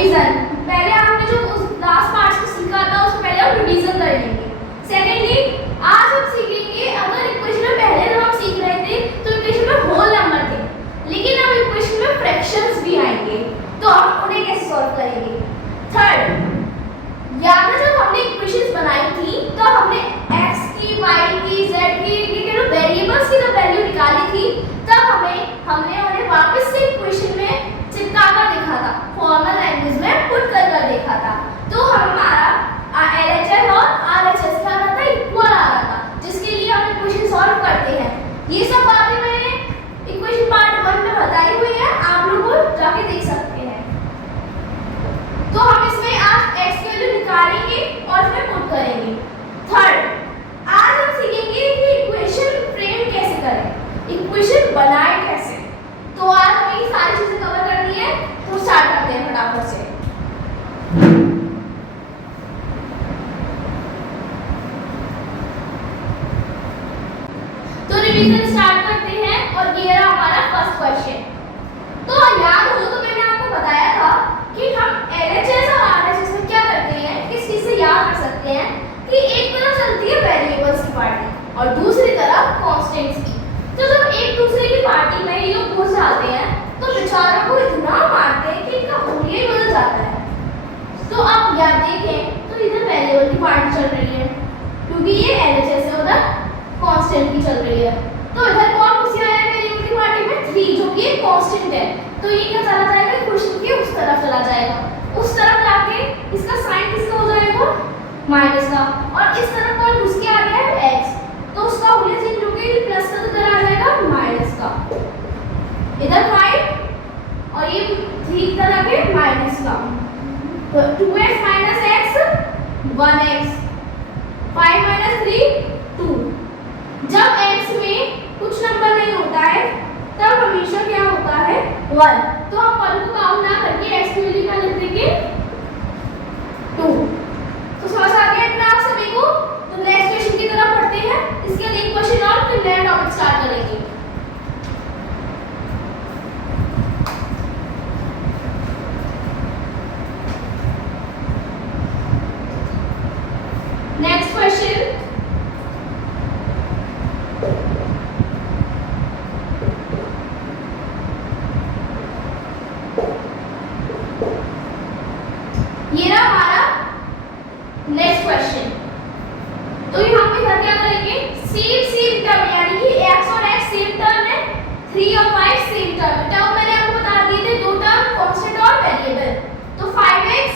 Revision. पहले हमने जो उस लास्ट पार्ट को सीखा था उससे पहले हम रिवीजन कर लेंगे। सेकेंडली आज हम सीखेंगे, अगर इक्वेशन में पहले जब हम सीख रहे थे तो इक्वेशन में होल नंबर थे, लेकिन अब इक्वेशन में फ्रैक्शंस भी आएंगे, तो हम उन्हें कैसे सॉल्व करेंगे। थर्ड, याद है जब हमने इक्वेशंस बनाई थी तो हमने x की, y की, z की जो वेरिएबल्स की जो वैल्यू निकाली थी, तब हमने उन्हें वापस से इक्वेशन में चिपका कर देखा था, फॉर्मल लैंग्वेज में पुट कर देखा था। तो हमारा LHS और RHS क्या आ रहा था, इक्वल आ रहा था, जिसके लिए हम इक्वेशन सॉल्व करते हैं। ये सब बातें मैंने इक्वेशन पार्ट 1 में बताई हुई है, आप लोग जाके देख सकते हैं। तो हम इसमें आज x की वैल्यू निकालेंगे और इसमें पुट करेंगे। थर्ड, आज हम सीखेंगे कि इक्वेशन फ्रेम कैसे करें, इक्वेशन बनाए कैसे। तो आज हमें ये सारी चीजें कवर करनी है, तो स्टार्ट करते हैं फटाफट से। तो रिवीजन स्टार्ट करते हैं और ये रहा हमारा फर्स्ट क्वेश्चन। तो याद हो तो मैंने आपको बताया था कि हम LHS और RHS में क्या करते हैं, किस चीज से याद रख सकते हैं कि एक तरफ चलती है वेरिएबल्स की पार्टी और दूसरी तरफ कांस्टेंट्स की। तो जब एक दूसरे की पार्टी में ये लोग घुस जाते हैं तो बेचारों को इतना मारते हैं कि इनका हुलिया ही बदल जाता है। तो आप याद देखें तो इधर वेरिएबल की पार्टी चल रही है क्योंकि ये LHS है, उधर कांस्टेंट की चल रही है। तो इधर कौन घुस आया है वेरिएबल की पार्टी में, 3, जो कि एक कांस्टेंट है। तो ये क्या चला जाएगा, इक्वेशन के उस तरफ चला जाएगा, उस तरफ जाके इसका साइन किसका हो जाएगा, माइनस का, और इस तरफ कौन घुस के आ गया है, x, तो उसका हुलिया चेंज होकर प्लस का उधर आ जाएगा माइनस का, इधर 5 और ये 3 इधर आ गया माइनस का, तो 2x minus x 1x, 5 minus 3 2। जब x में कुछ नंबर नहीं होता है तब हमेशा क्या होता है, 1। तो हम 1 को काउंट ना करके x की वैल्यू क्या लिख देंगे, 2। तो समझ आ गया इतना आप सभी को। तो नेक्स्ट क्वेश्चन की तरफ बढ़ते हैं, इसके बाद एक क्वेश्चन और फिर नया टॉपिक स्टार्ट करेंगे। नेक्स्ट क्वेश्चन, ये रहा हमारा नेक्स्ट क्वेश्चन। तो यहाँ पे इधर क्या करेंगे, सेम टर्म, यानी कि x और x सेम टर्म है, 3 और 5 सेम टर्म है। टर्म मैंने आपको बता दिए थे, दो टर्म कांस्टेंट और वेरिएबल। तो 5x,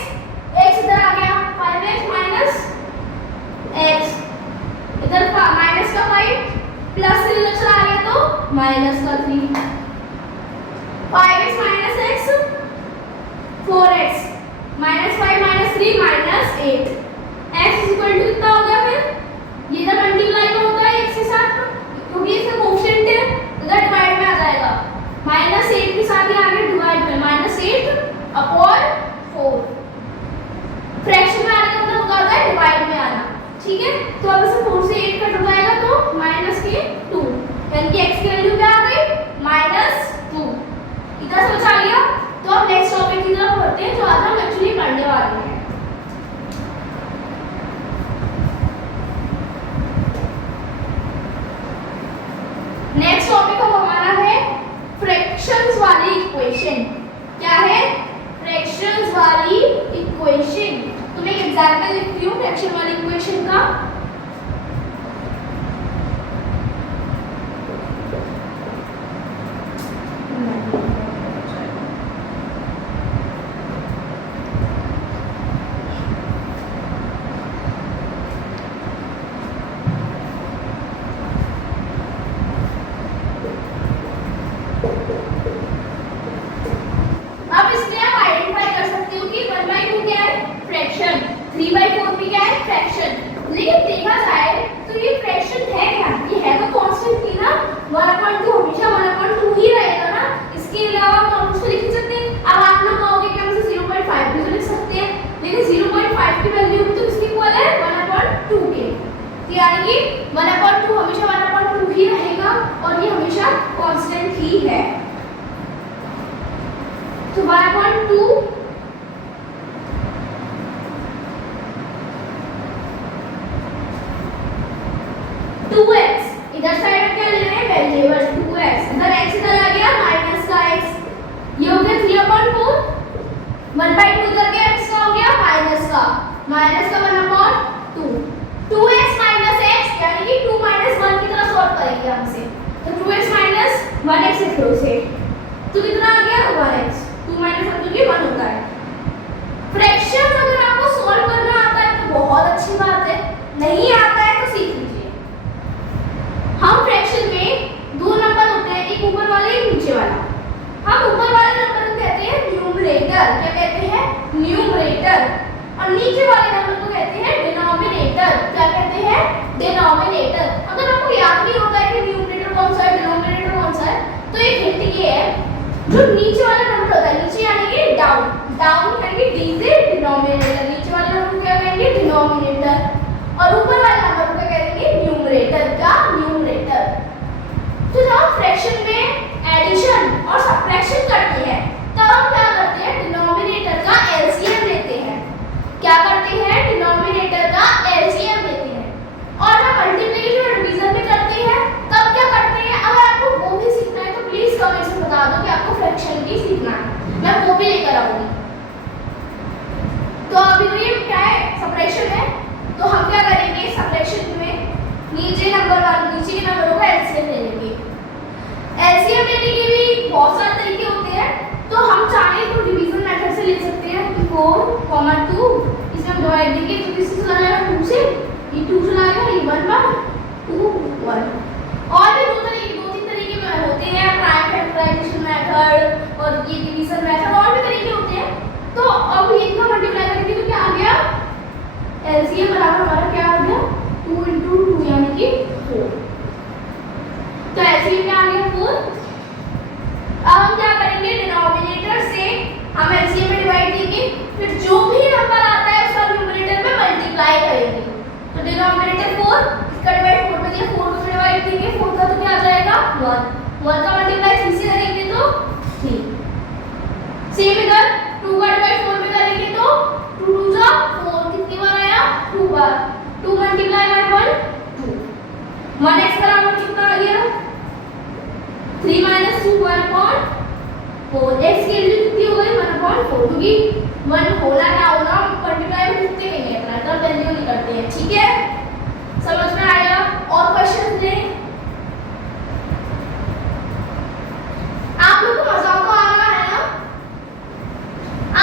x इधर आ गया, 5x माइनस x, इधर माइनस का 5 प्लस 3 इधर चला गया तो माइनस का 3, 5x minus x 4x, minus 5 minus 3 minus 8, x equal to कितना हो गया, फिर ये इधर मल्टीप्लाई में होता है x के साथ क्योंकि इसका कोएफिशिएंट है, इधर डिवाइड में आ जाएगा, माइनस 8 के साथ ही आगे डिवाइड में, माइनस 8 अपॉन 4। फ्रैक्शन में आने का मतलब होता है डिवाइड में आना, ठीक है। तो अब इसे 4 से 8 कट हो जाएगा तो माइनस के 2, यानी कि x की वैल्यू क्या आ गई, -2। इधर समझ आ गया। तो अब नेक्स्ट टॉपिक की तरफ बढ़ते हैं जो आज हम एक्चुअली पढ़ने वाले हैं। नेक्स्ट टॉपिक अब हमारा है फ्रैक्शंस वाली इक्वेशन। क्या है, फ्रैक्शंस वाली इक्वेशन। तो मैं एक एग्जांपल लिखती हूँ फ्रैक्शन वाली इक्वेशन का। अब इसमें आप आइडेंटिफाई कर सकते हो कि 1/2 क्या है, फ्रैक्शन, 3/4 भी क्या है, फ्रैक्शन। लेकिन 1 से, तो 2x माइनस 1x से क्लोज है तो कितना आ गया 1x, 2 माइनस 1 क्योंकि 1 होता है। फ्रैक्शन अगर आपको सॉल्व करना आता है तो बहुत अच्छी बात है, नहीं आता है तो सीख लीजिए। हम फ्रैक्शन में दो नंबर होते हैं, एक ऊपर वाला एक नीचे वाला। हम ऊपर वाले नंबर को कहते हैं न्यूमरेटर, क्या कहते हैं न्यूमरेटर, और नीचे वाले नंबर को कहते हैं डिनोमिनेटर, क्या कहते हैं डिनोमिनेटर। अगर आपको याद नहीं होता है कि न्यूमरेटर कौन सा है डिनोमिनेटर कौन सा है, तो एक हिंट ये है, जो नीचे वाला नंबर होता है, नीचे यानी कि डाउन, डाउन यानी कि डी से डिनोमिनेटर, नीचे वाले नंबर को क्या कहेंगे डिनोमिनेटर, और ऊपर वाले नंबर को क्या कहेंगे न्यूमरेटर, क्या न्यूमरेटर। तो जब हम फ्रैक्शन में एडिशन और सबट्रैक्शन करते हैं तब हम क्या करते हैं डिनोमिनेटर का एलसीएम लेते हैं, क्या करते हैं डिनोमिनेटर का एलसीएम लेते हैं। और जब मल्टीप्लिकेशन और डिवीजन में करते हैं तब क्या करते हैं, अगर आपको वो भी सीखना है तो प्लीज कमेंट में बता दो कि आपको फ्रैक्शन भी सीखना है, मैं वो भी लेकर आऊंगी। तो अभी तो ये क्या है सबट्रैक्शन है, तो हम क्या करेंगे सबट्रैक्शन में नीचे के नंबरों का एलसीएम ले लेंगे। एलसीएम लेने के भी बहुत सारे तरीके होते हैं, तो हम चाहें तो डिवीजन मेथड से ले सकते हैं, 4, 2 इसमें हम डिवाइड देंगे तो किससे चला जाएगा 2 से, ये 2 चला जाएगा, ये 1/2 1। और भी दो तीन तरीके में होते हैं, प्राइम फैक्टराइजेशन मेथड और ये डिवीजन मेथड, और भी तरीके होते हैं। तो अब ये इतना मल्टीप्लाई करेंगे तो क्या आ गया एलसीएम बराबर हमारा क्या आ गया 2 × 2 यानी कि 4। तो एलसीएम क्या आ गया 4। अब हम क्या करेंगे डिनोमिनेटर से हम एलसीएम में डिवाइड देंगे, फिर जो भी नंबर आता है उसका न्यूमरेटर में मल्टीप्लाई करेंगे। तो डिनोमिनेटर 4, इसका डिवाइड 4 में दिया, 4 में डिवाइड देंगे, 4 का तो क्या आ जाएगा 1, 1 का मल्टीप्लाई 3 से करेंगे तो 3। सेम इधर 2 का डिवाइड 4 में करेंगे तो 2 2 जा 4, कितनी बार आया 2 बार, 2 मल्टीप्लाई बाय 1 2, 1x बराबर कितना आ गया 3 - 2 1/4, x की वैल्यू कितनी हो गई 1/4, क्योंकि 1 होना ना होना मल्टीप्लाई में कितने करेंगे अपना तो वैल्यू नहीं करते हैं, ठीक है समझ में आया। और क्वेश्चन लें, आप लोगों को मजा तो आ रहा है ना,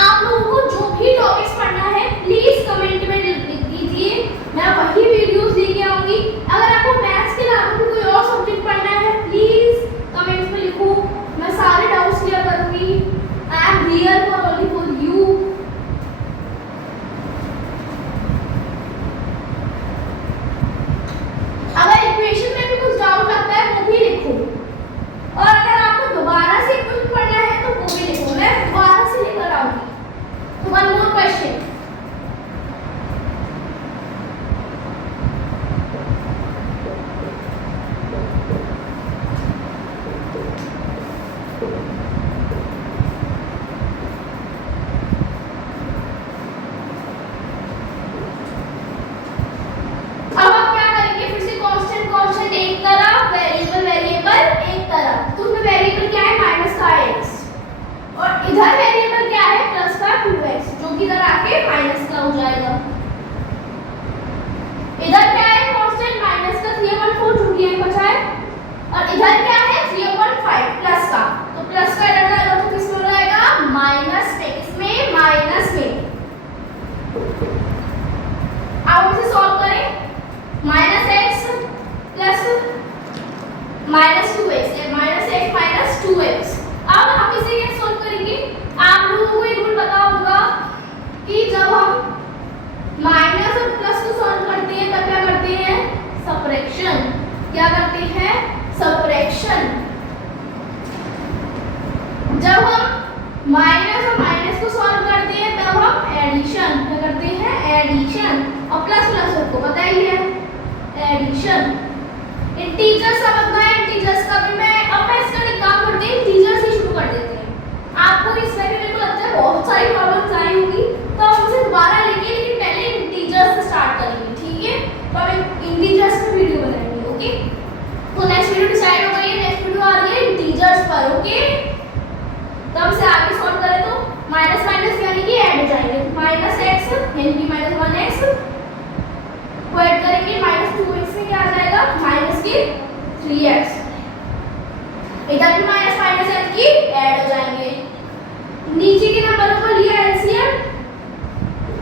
आप लोगों को जो भी टॉपिक्स पढ़ना है प्लीज कमेंट में लिख दीजिए, मैं वही वीडियोस लेके आऊंगी। अगर आपको मैथ्स के अलावा भी कोई और सब्जेक्ट पढ़ना है प्लीज कमेंट्स में लिखो, मैं सारे डाउट्स क्लियर करूंगी। I am here for only for you. अगर इक्वेशन में भी कुछ डाउट लगता है वो भी लिखो, और अगर आपको दोबारा से कुछ पढ़ना है तो वो भी लिखो, मैं दोबारा से लेकर आऊंगी। वन मोर क्वेश्चन, इधर वेरिएबल क्या है प्लस का 2x, जो कि इधर आके माइनस का हो जाएगा। इधर क्या है कांस्टेंट माइनस का 3/4 जो कि यहां बचा है, और इधर क्या है 3/5 प्लस का, तो प्लस का इधर जाएगा तो किस में हो जाएगा माइनस में, इसमें माइनस में। अब इसे सॉल्व करें, -x plus -2x, -x - 2x। अब हम इसे कैसे सॉल्व करेंगे, आप लोगों को एक रूल पता होगा कि जब हम माइनस और प्लस को सॉल्व करते हैं तब क्या करते हैं सबट्रैक्शन, क्या करते हैं सबट्रैक्शन। जब हम माइनस और माइनस को सॉल्व करते हैं तब हम एडिशन, क्या करते हैं एडिशन, और प्लस प्लस को पता ही है एडिशन। इंटीजर्स समझना है, इंटीजर्स का भी मैं इसका एक काम करते हैं इंटीजर्स से शुरू कर देते हैं। आपको इसमें भी मेरे को लगता है बहुत सारी प्रॉब्लम्स आई होंगी, तो हम उसे दोबारा लेंगे, लेकिन पहले इंटीजर्स से स्टार्ट करेंगे, ठीक है। तो हम इंटीजर्स पे वीडियो बनाएंगे, ओके। तो नेक्स्ट वीडियो डिसाइड हो गई है, नेक्स्ट वीडियो आ रही है इंटीजर्स पर, ओके। तो हम से आगे सॉल्व करें तो माइनस माइनस यानी कि ऐड हो जाएंगे, -x यानी कि -1x को ऐड करेंगे, -2x में क्या आ जाएगा -3x। इधर भी माइनस माइनस यानी कि ऐड हो जाएंगे। नीचे के नंबरों को लिया एलसीएम,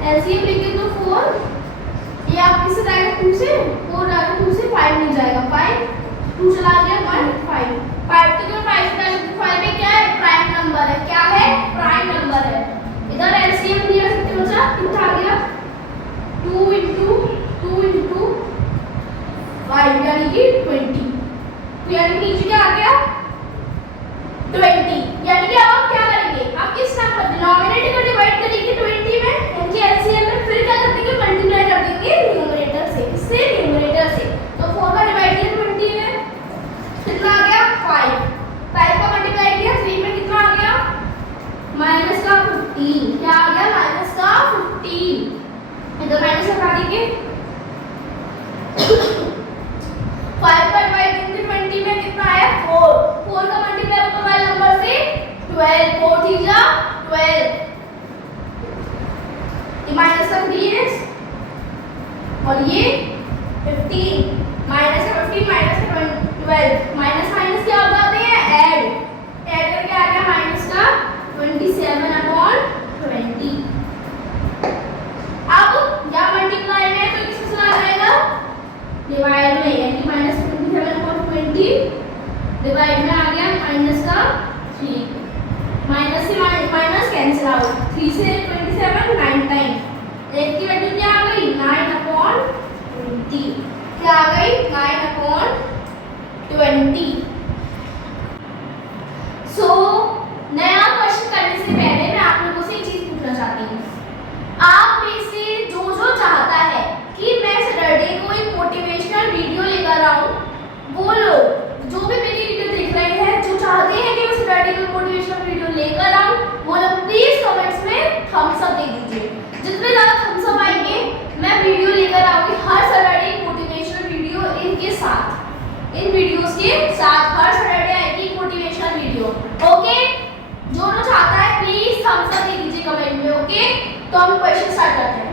एलसीएम लिखे तो 4, ये आप किससे जाएगा 2 से, 4 आगे 2 से 5 मिल जाएगा, 5 2 चला गया 1 5 5 तो क्यों 5 का 5 में क्या है प्राइम नंबर है, क्या है प्राइम नंबर है। इधर एलसीएम लिया सकते हो बच्चा, कितना आ गया 2 into 5 यानी कि 20, तो यानी कि नीचे क्या आ गया 20, यानी कि अब आप क्या करेंगे, आप किस नंबर डिनोमिनेटर को डिवाइड करेंगे 20 में, यानी कि एलसीएम में, फिर क्या कर देंगे मल्टीप्लाई कर देंगे न्यूमरेटर से, इससे न्यूमरेटर से, तो 4 का डिवाइड किया 20 में कितना आ गया 5 का मल्टीप्लाई किया 3 में कितना आ गया माइनस का 15, क्या आ गया माइनस का 15, इधर माइनस लगा देंगे 5 का डिवाइड करके 20 में कितना आया 4 का मल्टीप्लाई होगा वाले नंबर से 12, 4 3 जा 12, ये माइनस का 3x और ये 15, माइनस का 15 माइनस का 12, माइनस माइनस क्या हो जाते हैं ऐड करके आ गया माइनस का 27/20। अब या मल्टीप्लाई में तो किससे चला जाएगा डिवाइड में, यानी माइनस 27/20 डिवाइड में आ गया माइनस का 3, माइनस से माइनस कैंसिल आउट, 3 से 27 9 टाइम, एक की वैल्यू क्या आ गई 9/20, क्या आ गई 9/20। सो नया क्वेश्चन करने से पहले मैं आप लोगों से एक चीज पूछना चाहती हूँ, आप में से जो चाहता है कि मैं सैटरडे को एक मोटिवेशनल वीडियो लेकर आऊं, वो लोग जो भी मेरी वीडियो देख रहे हैं जो चाहते हैं कि मैं सैटरडे को मोटिवेशनल वीडियो लेकर आऊं, वो लोग प्लीज कमेंट्स में थम्स अप दे दीजिए। जितने ज्यादा थम्स अप आएंगे मैं वीडियो लेकर आऊंगी हर सैटरडे मोटिवेशनल वीडियो इनके साथ, इन वीडियोस के साथ हर सैटरडे आएगी मोटिवेशनल वीडियो। ओके, जो चाहता है प्लीज थम्स अप दे दीजिए कमेंट में। ओके, तो हम क्वेश्चन स्टार्ट करते हैं।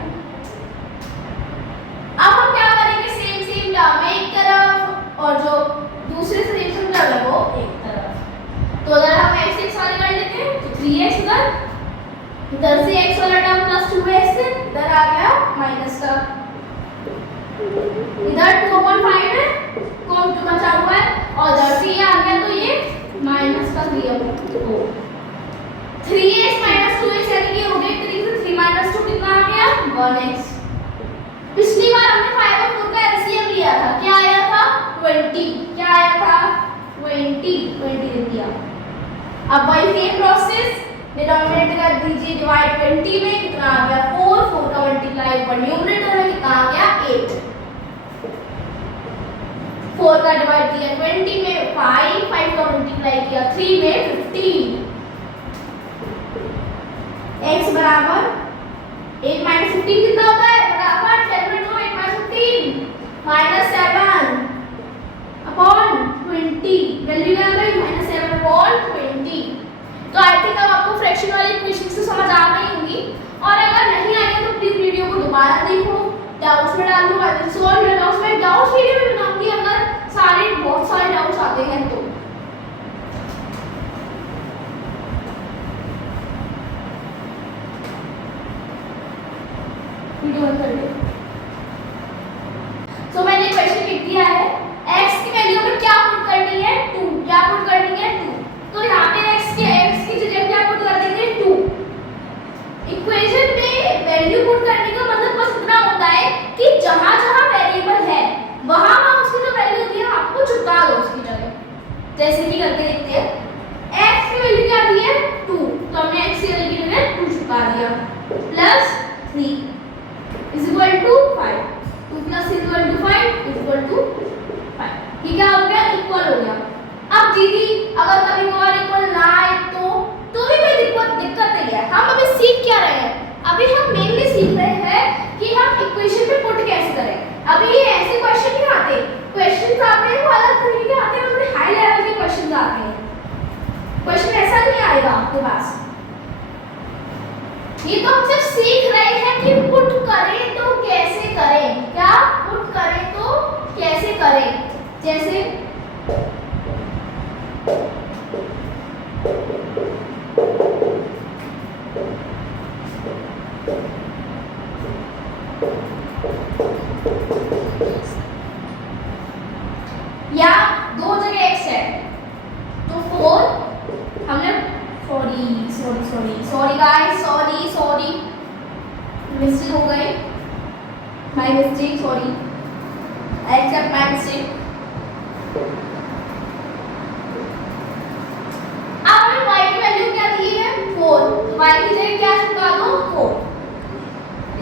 अब हम क्या करेंगे सेम टर्म एक तरफ और जो दूसरे सेम टर्म है वो एक तरफ, तो अगर हम x वाले कर लेते हैं तो 3x इधर से x वाला टर्म प्लस 2x इधर आ गया माइनस का, इधर 2/5 है कौन जो बचा हुआ है और इधर से ये आ गया तो ये माइनस का 3x माइनस 2x यानी कि हो गया 3 से 3 माइनस 2 कितना आ गया 1x। पिछली बार हमने 5 और 4 का एलसीएम लिया था, क्या आया था 20, क्या आया था 20 दे दिया। अब वही सेम प्रोसेस डिनोमिनेटर कर दीजिए डिवाइड 20 में कितना आ गया 4 का मल्टीप्लाई ऊपर न्यूमरेटर में कितना आ गया 8, 4 का डिवाइड किया 20 में 5 का मल्टीप्लाई किया 3 में 15, x बराबर 8 माइनस 15 कितना होता है फटाफट कैलकुलेट करो, 8 माइनस 15 -7/20 वैल्यू क्या आ गई -7/20। तो आई थिंक अब आपको फ्रैक्शन वाली इक्वेशन से समझ आ गई होंगी, और अगर नहीं आई है तो प्लीज वीडियो को दोबारा देखो, डाउट्स में डालो, I will solve your doubts. मैं डाउट्स वीडियो में बनाऊंगी अगर बहुत सारे डाउट्स आते हैं तो। तो मैंने क्वेश्चन लिख दिया है, x की वैल्यू में क्या पुट करनी है 2, क्या पुट करनी है 2, तो यहाँ पे x की जगह क्या पुट कर देंगे 2। इक्वेशन में वैल्यू पुट करने का मतलब बस इतना होता है कि जहाँ वेरिएबल है वहाँ उसकी जो वैल्यू दी है आपको चुका दो उसकी जगह, जैसे कि करके देखते हैं। x की वैल्यू क्या दी है 2, तो हमने x की वैल्यू की जगह 2 चुका दिया, plus 3 is equal to 5, 2 plus is equal to 5 is equal to 5, ठीक है, हो गया इक्वल हो गया। अब दीदी अगर कभी और इक्वल ना आए तो भी कोई दिक्कत नहीं है, हम अभी सीख क्या रहे हैं, अभी हम मेनली सीख रहे हैं कि हम इक्वेशन पे पुट कैसे करें। अभी ये ऐसे क्वेश्चन नहीं आते, क्वेश्चंस आते हैं वो अलग तरीके के आते हैं, थोड़े हाई लेवल के क्वेश्चंस आते हैं, क्वेश्चन ऐसा नहीं आएगा आपके पास। ये तो हम सिर्फ सीख रहे हैं कि पुट करें तो कैसे करें, क्या पुट करें तो कैसे करें। जैसे सॉरी गाइस, सॉरी मिस्टेक हो गई, my mistake, sorry, accept my mistake. अब हमें y की वैल्यू क्या दी है 4, y की जगह क्या चिपका दो 4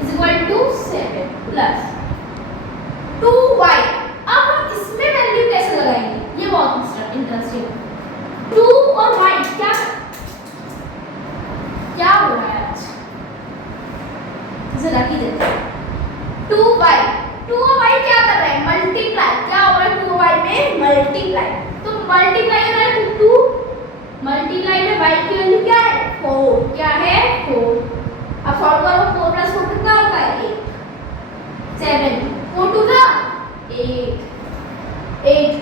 is equal to 7 plus 2y। अब हम इसमें वैल्यू कैसे लगाएंगे, ये बहुत इंटरेस्टिंग। 2 और y क्या हो रहा है आज, जरा की देते हैं। 2y क्या कर रहे हैं, मल्टीप्लाई, क्या हो रहा है 2y में मल्टीप्लाई, तो मल्टीप्लाई हो रहा है 2 मल्टीप्लाई में y की वैल्यू क्या है 4, क्या है 4। अब सॉल्व करो, 4 प्लस 4 कितना होता है 8, 7, 4 2 जा 8,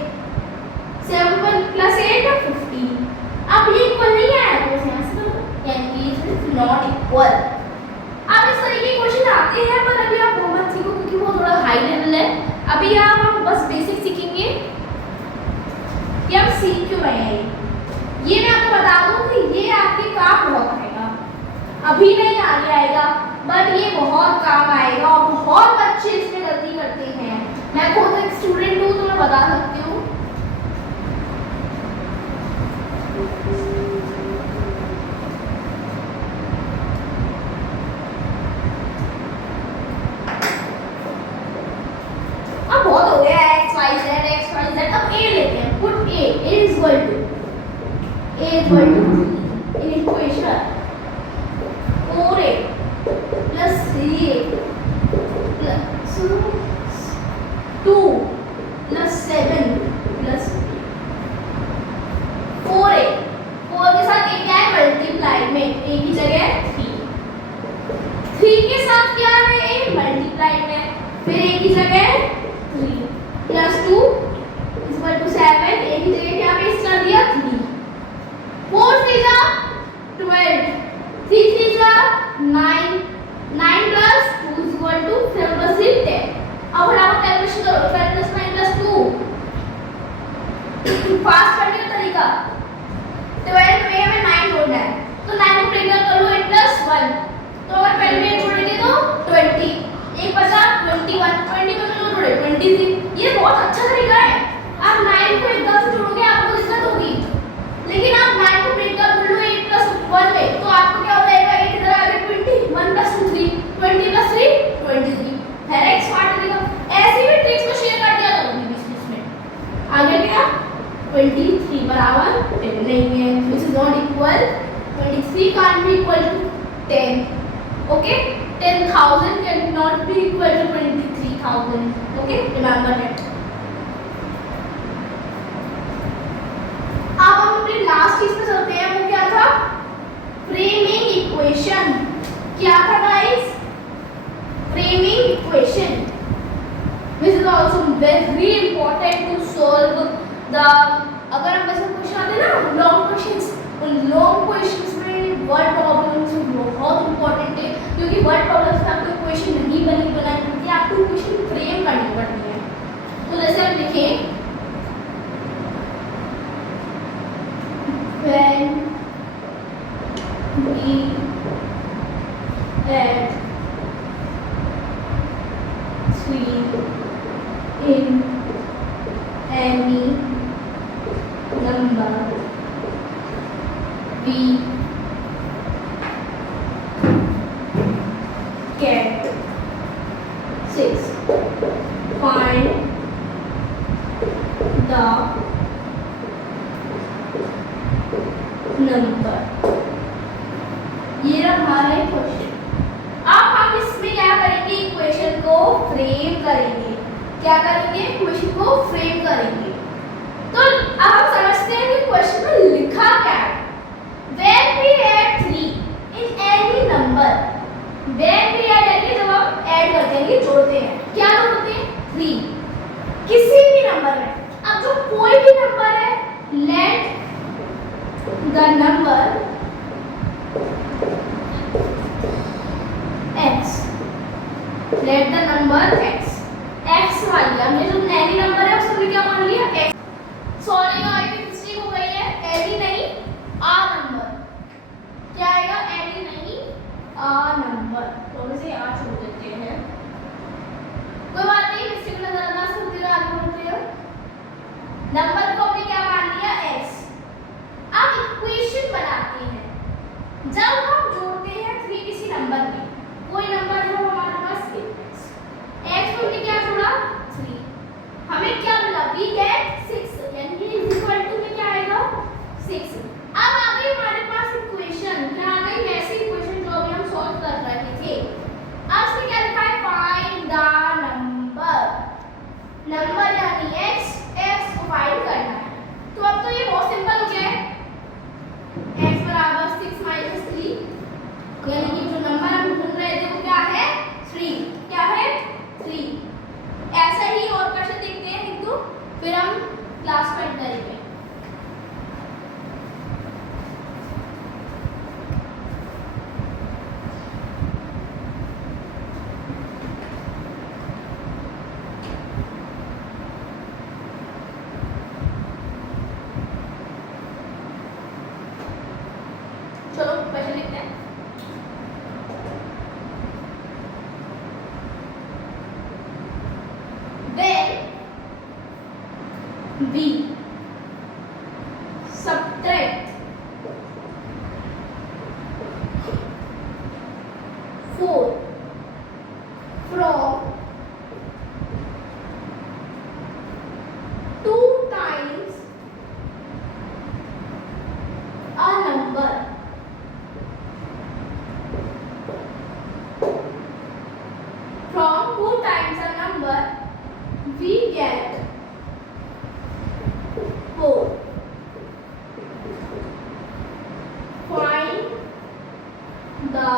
7 प्लस 8 15। अब ये इक्वल नहीं है तो यहाँ से यानी इज नॉट इक्वल। अब इस तरीके के क्वेश्चन आते हैं, पर अभी आप वो मत सीखो क्योंकि वो थोड़ा हाई लेवल है। अभी आप हम बस बेसिक सीखेंगे कि हम सीख क्यों रहे हैं। ये मैं आपको बता दूं कि ये आपके काम बहुत आएगा, अभी नहीं आगे आएगा, बट ये बहुत काम आएगा और बहुत बच्चे इसमें गलती करते हैं। मैं खुद एक स्टूडेंट हूँ तो मैं बता सकती हूँ। अब बहुत हो गया x y z, अब a लेते हैं, put a is equal to in equation 4a plus 3a plus 2 plus 7 plus 4a, 4 के साथ a क्या है मल्टीप्लाई में, a की जगह 3 के साथ क्या है a मल्टीप्लाई में, फिर a की जगह 3 plus 2 is equal to 7, a की जगह क्या पेस्ट कर दिया 3, 4 3 जा 12, 3 3 जा 9, 9 plus 2 is equal to 7 plus 3 10। अब फटाफट कैलकुलेशन करो, 12 प्लस 9 प्लस 2, फास्ट करने का तरीका 12 में हमें 9 जोड़ना है, तो 9 को ब्रेक कर लो 8 प्लस 1, तो अगर 12 में जोड़ेंगे तो 20, एक बचा 21, 20 में जो जोड़े 23। ये बहुत अच्छा तरीका है। आप 9 को एकदम से जोड़ोगे आपको दिक्कत होगी, लेकिन आप 9 को ब्रेक कर लो 8 प्लस 1 में, तो आपको क्या हो जाएगा 8 इधर आ गया 20, 1 प्लस 2 3, 20 प्लस 3 23 है एक स्मार्ट तरीका। ऐसे भी ट्रिक्स को शेयर कर दिया करूंगी बीच में। आगे क्या 23 बराबर 10 नहीं है, which is not equal, 23 can't be equal to 10, okay 10,000 cannot be equal to 23,000, okay remember that। अब हम अपने लास्ट चीज पे चलते हैं, वो क्या था फ्रेमिंग इक्वेशन। क्या था guys framing equation, which is also very important to solve the, अगर हम ऐसे क्वेश्चन आते हैं ना लॉन्ग क्वेश्चंस, उन लॉन्ग क्वेश्चंस में वर्ड प्रॉब्लम्स बहुत इंपॉर्टेंट है, क्योंकि वर्ड प्रॉब्लम्स में आपको इक्वेशन नहीं बनानी पड़ती, आपको इक्वेशन फ्रेम करनी पड़ती है। तो जैसे हम लिखें when we add 3 in any number we get 6, find the number। ये हमारा क्वेश्चन। अब हम इसमें क्या करेंगे इक्वेशन को फ्रेम करेंगे। क्या करेंगे इक्वेशन को फ्रेम करेंगे। तो अब हम समझते हैं कि क्वेश्चन में लिखा क्या है। When we add 3 in any number, when we add यानी जब हम ऐड करते हैं जोड़ते हैं, क्या जोड़ते हैं 3 किसी भी नंबर में। अब जो कोई भी नंबर है let the number x, let the number x, x मान लिया हमने, जो एनी नंबर है उसको क्या मान लिया x। सॉरी गाइस मिस्टेक हो गई है, एनी नहीं आर नंबर, जब हम जोड़ते हैं 3 किसी नंबर में, कोई नंबर है हमारे पास x को हमने क्या जोड़ा 3, हमें क्या मिला we get 6 यानी कि इज इक्वल टू में क्या आएगा 6। अब आ गई हमारे पास इक्वेशन, क्या आ गई वैसी इक्वेशन जो अभी हम सॉल्व कर रहे थे। अब इसमें क्या लिखा है फाइंड द नंबर यानी x को फाइंड करना है। तो अब तो ये बहुत सिंपल हो गया है, x बराबर 6 माइनस 3 यानी कि जो नंबर हम ढूंढ रहे थे वो क्या है 3, क्या है 3। ऐसा ही और क्वेश्चन देखते हैं किंतु फिर हम क्लास में करेंगे। चलो क्वेश्चन लिखते हैं। When we subtract 4 from 2 times a number, from 2 times a number we get 4. Find the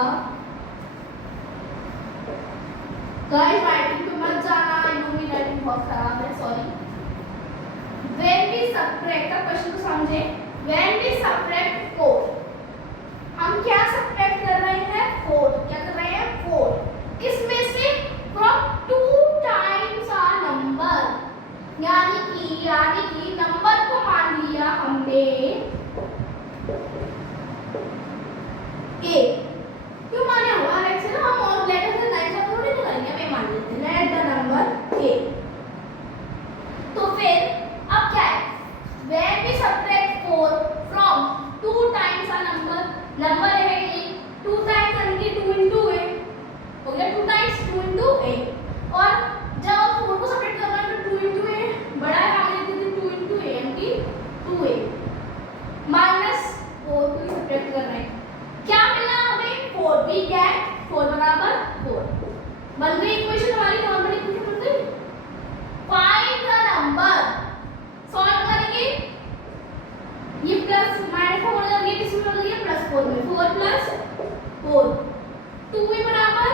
guys writing पे मत जाना, मेरी राइटिंग बहुत खराब है, सॉरी। When we subtract, का क्वेश्चन को समझे। When we subtract 4, हम क्या subtract कर रहे हैं 4, क्या कर रहे हैं 4, किसमें से from 2 times a number, यानी कि नंबर को मान लिया हमने a, क्यों माने हमारा x है ना, हम और लेटर से नाइन से थोड़ी ना करेंगे, हमें मान लेते हैं लेट द नंबर a। तो फिर अब क्या है when we subtract 4 from 2 times a number, number है a 2 times यानी कि 2 into a हो गया, 2 times 2 into a, और जब 4 को सब्ट्रैक्ट कर रहे हैं तो 2 into a बड़ा है, हम लिखते थे 2 into a यानी कि 2a माइनस 4 को सब्ट्रैक्ट कर रहे हैं, क्या मिला हमें 4, we get 4 बराबर 4। बन गई इक्वेशन हमारी, नॉर्मल इक्वेशन बन गई। फाइंड द नंबर, सॉल्व करेंगे, ये प्लस माइनस का हो जाएगा, किसमें हो जाएगा प्लस 4 में, 4 प्लस 4 2 बराबर